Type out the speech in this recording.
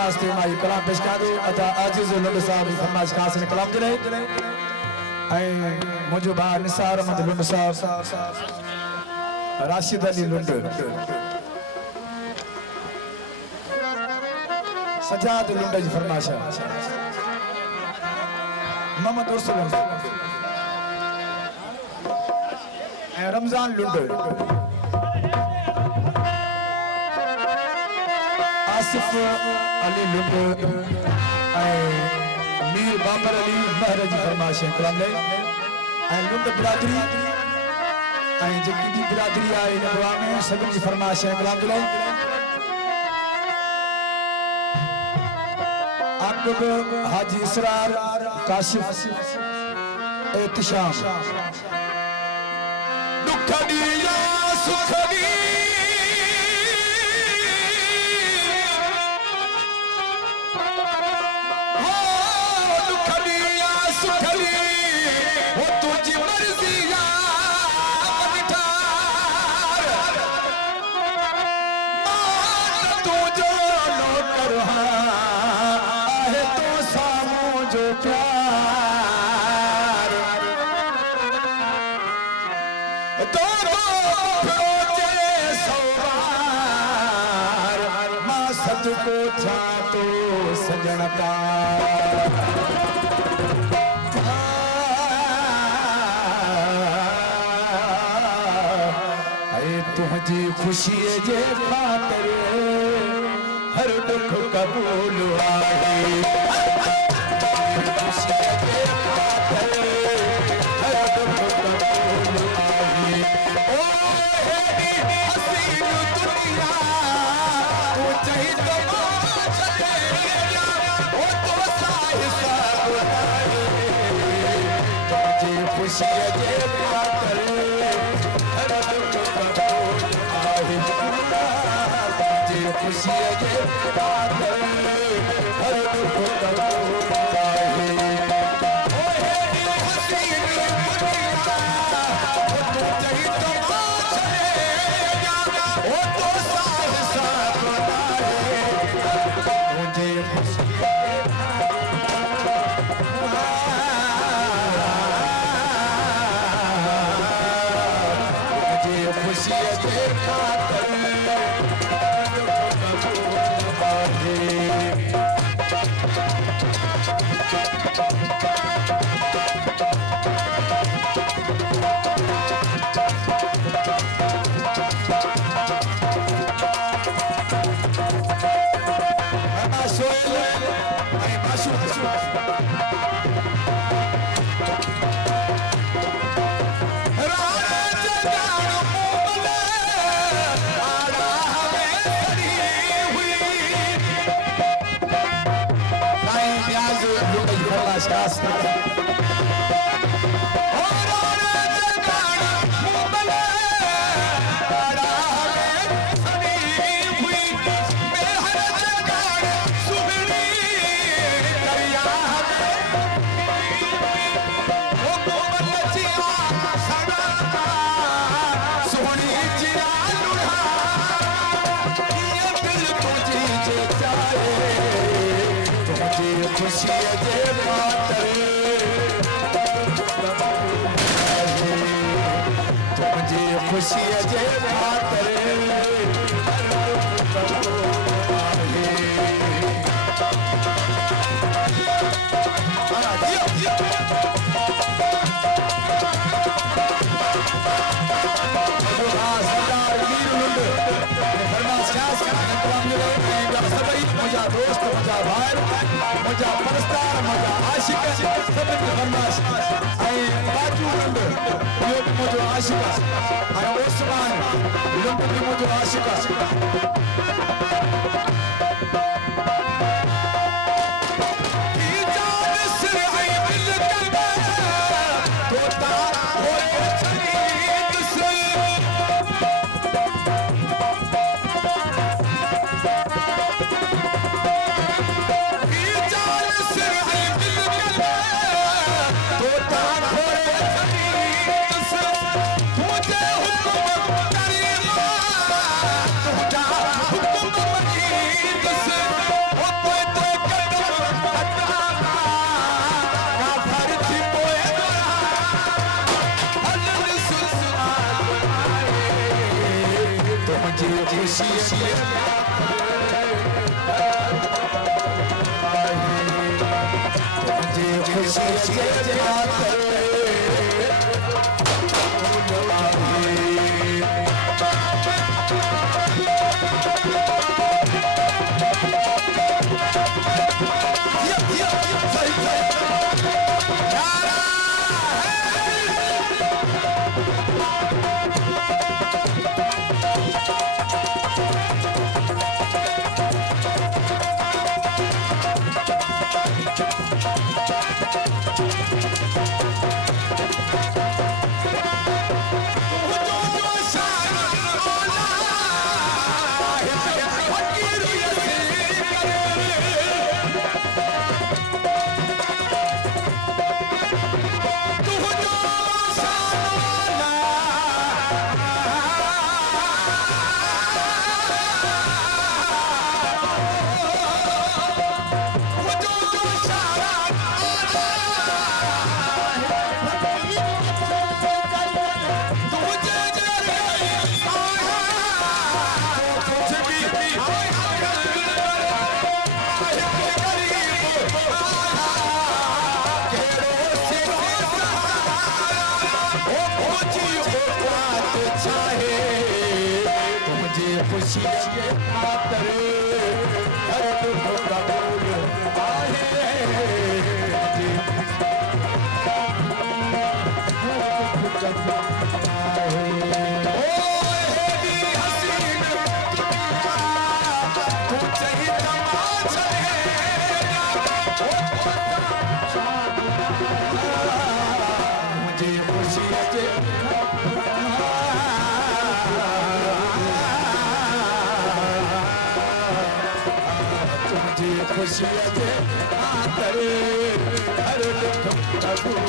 फरमाइश थे माई कलाम पेश कर दो अता आजिज लुंड साहब की फरमाइश खास ने कलाम जले ऐ मुजो बा निसार अहमद लुंड साहब राशिद अली लुंड सजाद लुंड जी फरमाइश मोहम्मद उर्सुल रमजान लुंड आसिफ अली लुंड मीर बाबर अली महरज फरमाइश कलाम ले लुंड बिरादरी जेकी भी बिरादरी आई नबवा में सभी की फरमाइश कलाम ले आकब हाजी इसरार काशिफ एहतिशाम दुखड़ी या सुखड़ी को था तो सजन का तुझी खुशी जे खातर हर दुख कबूल आहे खुशी जे खातर हर दुख कबूल आहे ओ हेरी हसीन दुनिया तू चाहे तो खुशी जे खातर हर दुख कबूल आहे खुशी जे खातर हर दुख कबूल आहे ओ हेरी हसीन दुनिया तू चाहे तो चलेगा ओ तो साथ साथ बनाए मुझे खुशी खुशी जे खातर खुशी जे खातर तुझे खुशी जे खातर मुझा दोस्त मुझा भाई मुझा परस्तार मुझा आशिक सभी फरमाइश ऐ बाजू लुंड यो भी मुझो आशिक ऐ ओस्मान लुंड भी मुझो आशिक की जान सिर ऐ दिल कबा तोता होए शरीक से हुक्म खुशी के खातर हर दुख कबूल मुझे खुशी के खुशियाँ के आकर हर दुख कबूल